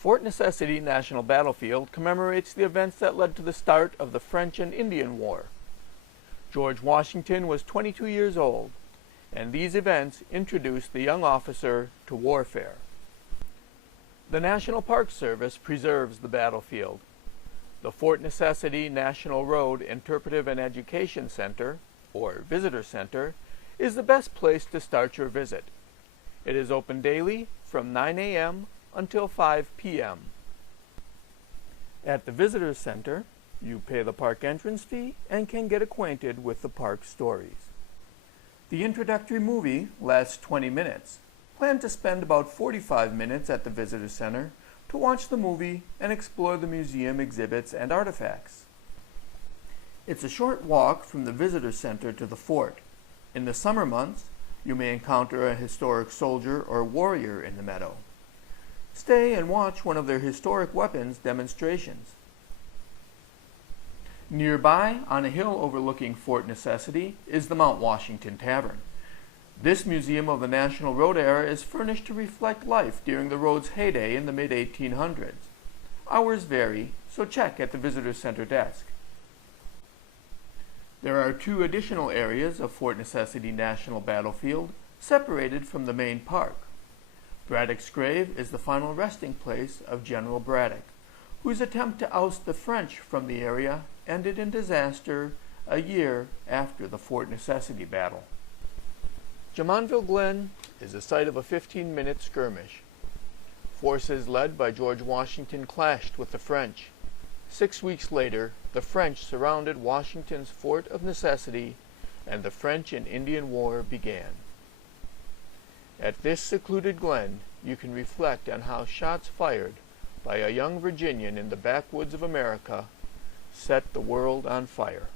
Fort Necessity National Battlefield commemorates the events that led to the start of the French and Indian War. George Washington was 22 years old, and these events introduced the young officer to warfare. The National Park Service preserves the battlefield. The Fort Necessity National Road Interpretive and Education Center, or Visitor Center, is the best place to start your visit. It is open daily from 9 a.m. until 5 p.m. At the Visitor Center, you pay the park entrance fee and can get acquainted with the park stories. The introductory movie lasts 20 minutes. Plan to spend about 45 minutes at the Visitor Center to watch the movie and explore the museum exhibits and artifacts. It's a short walk from the Visitor Center to the fort. In the summer months, you may encounter a historic soldier or warrior in the meadow. Stay and watch one of their historic weapons demonstrations. Nearby, on a hill overlooking Fort Necessity, is the Mount Washington Tavern. This museum of the National Road era is furnished to reflect life during the road's heyday in the mid-1800s. Hours vary, so check at the Visitor Center desk. There are two additional areas of Fort Necessity National Battlefield separated from the main park. Braddock's Grave is the final resting place of General Braddock, whose attempt to oust the French from the area ended in disaster a year after the Fort Necessity battle. Jumonville Glen is the site of a 15-minute skirmish. Forces led by George Washington clashed with the French. 6 weeks later, the French surrounded Washington's Fort of Necessity, and the French and Indian War began. At this secluded glen, you can reflect on how shots fired by a young Virginian in the backwoods of America set the world on fire.